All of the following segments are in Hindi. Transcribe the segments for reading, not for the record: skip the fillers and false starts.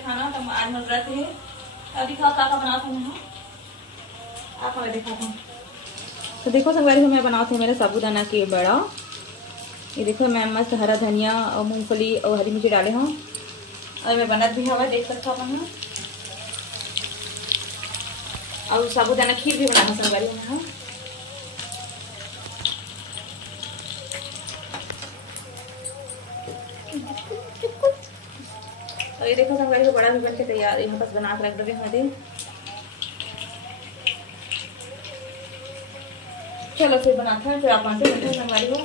खाना तो आज मैं व्रत है। अब दिखाओ क्या बनाते हैं आप हमें दिखाता हूँ। तो देखो संगवारी मैं बनाती हूँ मेरे साबूदाना के बड़ा। ये देखो मैं मस्त हरा धनिया और मूंगफली और हरी मिर्ची डाले हूँ और मैं बनत भी हवा देख सकता हूँ। और साबूदाना खीर भी बना संगवारी में हाँ। तो ये देखो संगवारी को बड़ा भी बन के तैयार यहाँ पास बना के रख दोगे हमारे। चलो फिर बनाते हैं फिर आप बनते हैं संगवारी को।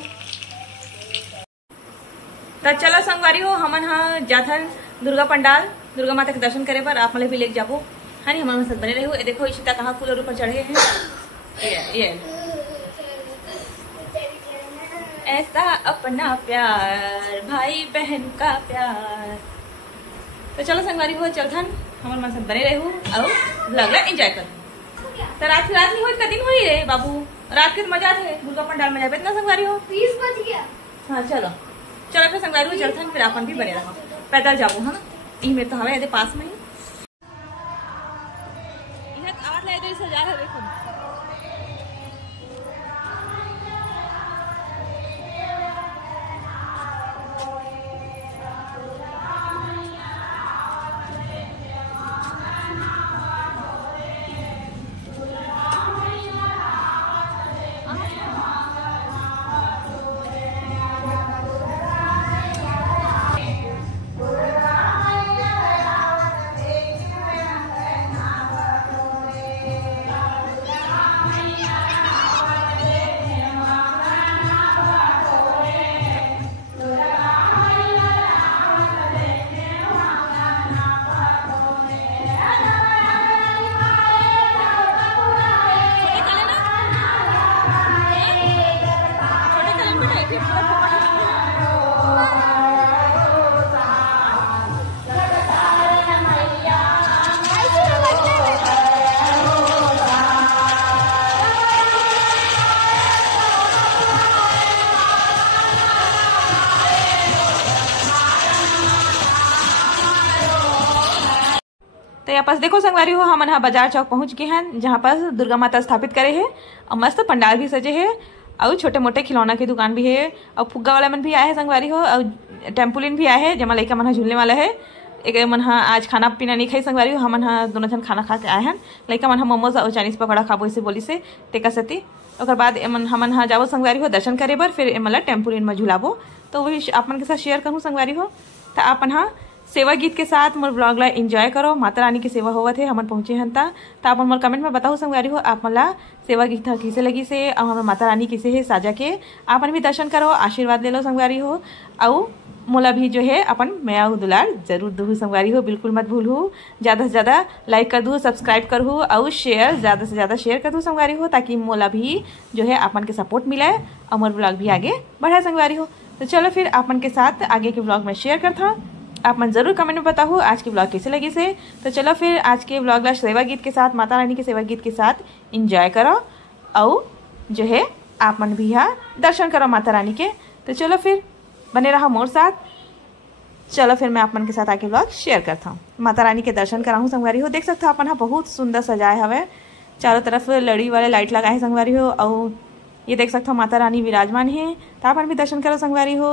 तो चलो संगवारी हो हमन हाँ जाथन दुर्गा पंडाल दुर्गा माता के दर्शन करे पर आप मतलब भी लेके जाबो हाँ नहीं हमारे साथ बने रहे हो। देखो इशिता कहाँ कूलर ऊपर चढ़े हैं। ये ऐसा अपना प्यार भाई बहन का प्यार। तो चलो संगवारी हो चलथन हमारे मन साथ बने रहे हो और लगला एंजॉय कर। तो रात नहीं हो दिन हो ही रहे बाबू रात के मजा थे दुर्गा पंडाल में जाए इतना संगवारी हो 20 बज गया। हाँ चलो फिर संगवारी हो चलथन फिर अपन भी बने रहो पैदल जाबो हाँ ई में तो हवे पास में ही आठ लाइट सजा है देखो। तो यहाँ पास देखो संगवारी हो हम यहाँ बाजार चौक पहुँच गए हैं जहाँ पास दुर्गा माता स्थापित करे है और मस्त पंडाल भी सजे है और छोटे मोटे खिलौना की दुकान भी है और फुग्गा वाला मन भी आए है संगवारी हो और टेम्पुलिन भी आए है जमा लड़का मन झूलने वाला है। एक मन आज खाना पीना नहीं खाई संगवारी हो हम दोनों जन खाना खा के आए हैं लड़का मन मोमोज और चाइनीज पकौड़ा खाबो इसे बोली से टेका सती और बाद हम जाबो संगवारी हो दर्शन करे बर फिर मतलब टेम्पुलिन में झूलाबो। तो वही आपन के साथ शेयर करूँ संगवारी हो। तो अपन हाँ सेवा गीत के साथ मोर ब्लॉग ला एंजॉय करो। माता रानी की सेवा होवत है हमन पहुंचे हन ता आप मोर कमेंट में बताओ संगवारी हो आप मला सेवा गीत किसे लगी से और हमार माता रानी किसे है साजा के आपन भी दर्शन करो आशीर्वाद ले लो संगवारी हो। और मोला भी जो है अपन मैं दुलार जरूर दू संगवारी हो बिल्कुल मत भूल हो। ज़्यादा से ज़्यादा लाइक कर दू सब्सक्राइब कर हो और शेयर ज़्यादा से ज़्यादा शेयर कर दू संगवारी हो ताकि मोला भी जो है अपन के सपोर्ट मिले और मोर ब्लॉग भी आगे बढ़े संगवारी हो। तो चलो फिर अपन के साथ आगे के ब्लॉग में शेयर करता हूँ। आप मन जरूर कमेंट में बताओ आज की ब्लॉग कैसे लगी से। तो चलो फिर आज के ब्लॉग ला सेवा गीत के साथ माता रानी के सेवा गीत के साथ एंजॉय करो और जो है आप मन भी यहाँ दर्शन करो माता रानी के। तो चलो फिर बने रहा मोर साथ। चलो फिर मैं आप मन के साथ आके ब्लॉग शेयर करता हूँ माता रानी के दर्शन कराऊँ संगवारी हो। देख सकते हो अपन यहाँ बहुत सुंदर सजाए हवे चारों तरफ लड़ी वाले लाइट लगाए संगवारी हो और ये देख सकते हो माता रानी विराजमान है। तो आप भी दर्शन करो संगवारी हो।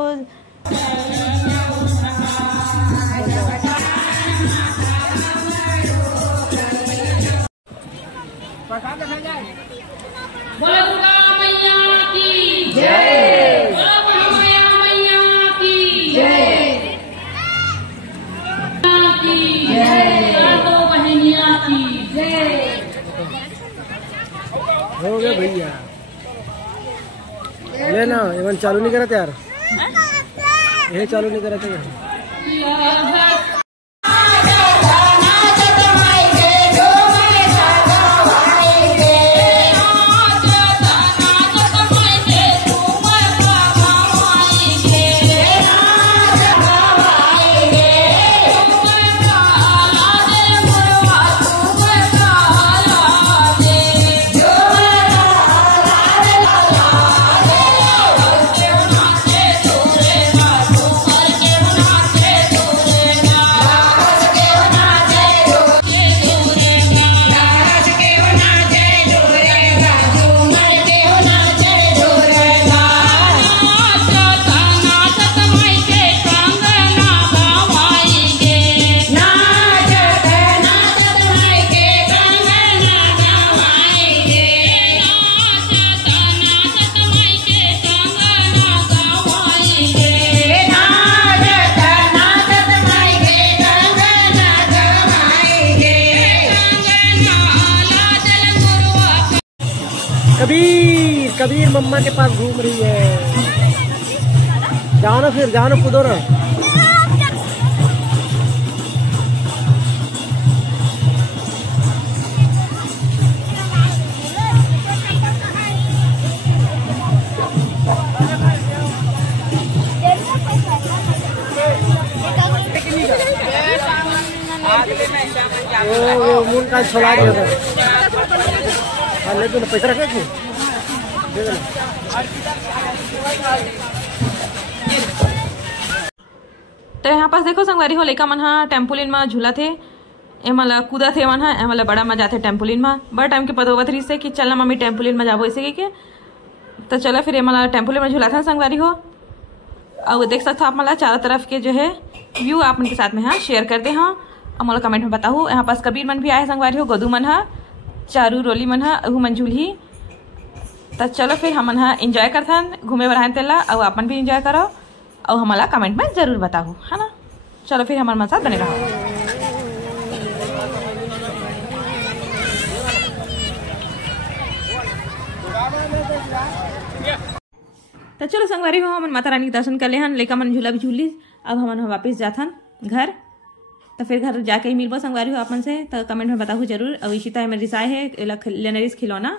बोलो दुर्गा मैया की जय। बोलो महामाया मैया की जय की जय। दो बहनिया की जय। हो गया भैया लेना एवं चालू नहीं करा यार ये चालू नहीं करा था। कबीर कबीर मम्मा के पास घूम रही है। जाओ ना फिर, जाओ ना, कूदो ना। वो मून का छोड़ा दिया था। लेकिन पैसा रखे थे। तो यहाँ पास देखो संगवारी हो, लेका मन हा टेम्पोलिन में झूला थे, एमला कूदा थे मन हा, एमला बड़ा मजा थे टेम्पोलिन में। बड़ा टाइम के पता रही से कि चल मम्मी टेम्पोलिन में जाबो ऐसे के। तो चलो फिर एमला टेम्पोलिन में झूला था संगवारी हो। और देख सकते हो आप मला चारों तरफ के जो है व्यू आप उनके साथ में हाँ शेयर कर दे हाँ, और मोला कमेंट में बताओ। यहाँ पास कबीर मन भी आए संगवारी हो, गोदू मन हा, चारू रोली मन हा, अहू मंजूल ही। तो चलो फिर हम हाँ इंजॉय करथन घूमे बरहान तेला, और अपन भी इंजॉय करो और हमारा कमेंट में जरूर बताओ, है ना। चलो फिर हमारे साथ बने रहो। तो चलो संगवारी हो, हम माता रानी के दर्शन कर ले हन, लेका मन झूला भी झूली। अब हम वापस जाथन घर। तो फिर घर जाके ही मिलबो संगवारी हो अपन से। तो कमेंट में बताओ जरूर। और इशिता मेरी रिसाई है लेनरिस खिलौना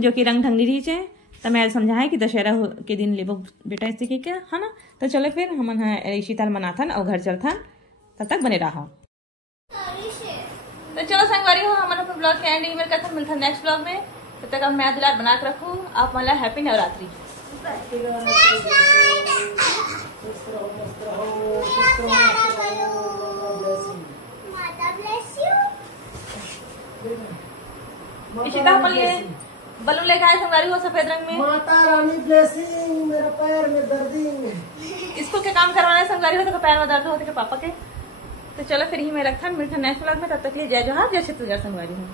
जो कि रंग ढंगनी रही है। तो मैं समझा है कि दशहरा के दिन लेबो बेटा इससे के क्या, है ना। तो चलो फिर हम इशिता मनाथन और घर चलथन, तब तक बने रहो। तो चलो संगवारी हो, हम अपने ब्लॉग के एंडिंग में करथन, मिलथन नेक्स्ट ब्लॉग में। तब तक अब मैं दिलार बना के रखूँ। आप मला हैप्पी नवरात्रि। इशिता बलून लेके आए संगवारी हो सफेद रंग में। माता रानी ब्लेसिंग, मेरा पैर में दर्दी। इसको क्या काम करवाना है संगवारी हो, तो पैर में दर्द होते के पापा के। तो चलो फिर ही मैं रखा मिलता नेक्स्ट ब्लॉग में। तब तक लिए जय जोहार, जय छत्तीसगढ़ संगवारी हो।